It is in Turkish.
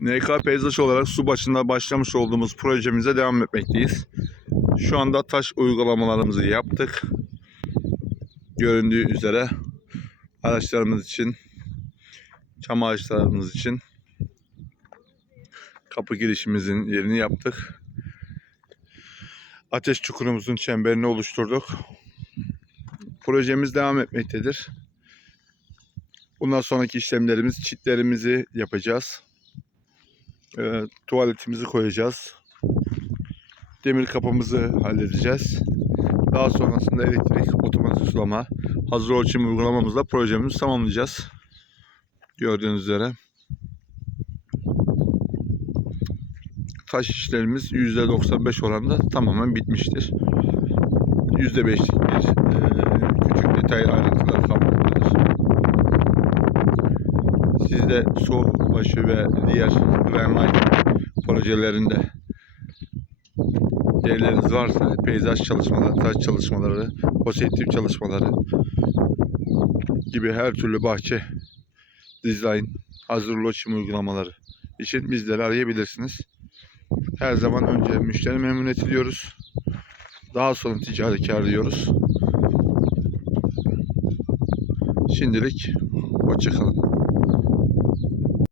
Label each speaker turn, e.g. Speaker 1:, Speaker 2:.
Speaker 1: NK Peyzaj olarak su başında başlamış olduğumuz projemize devam etmekteyiz. Şu anda taş uygulamalarımızı yaptık. Göründüğü üzere araçlarımız için, çam ağaçlarımız için kapı girişimizin yerini yaptık. Ateş çukurumuzun çemberini oluşturduk. Projemiz devam etmektedir. Bundan sonraki işlemlerimiz çitlerimizi yapacağız. Ee, tuvaletimizi koyacağız. Demir kapımızı halledeceğiz. Daha sonrasında elektrik, otomatik sulama, hazır ölçüm uygulamamızla projemizi tamamlayacağız. Gördüğünüz üzere. Taş işlerimiz %95 oranında tamamen bitmiştir. %5'lik bir e, küçük detay ayrıntılar Siz de su başı ve diğer Greenlight projelerinde yerleriniz varsa peyzaj çalışmaları, taş çalışmaları, pozitif çalışmaları gibi her türlü bahçe dizayn, hazır ulaşım uygulamaları için bizleri arayabilirsiniz. Her zaman önce müşteri memnuniyeti diyoruz. Daha sonra ticari kar diyoruz. Şimdilik hoşçakalın.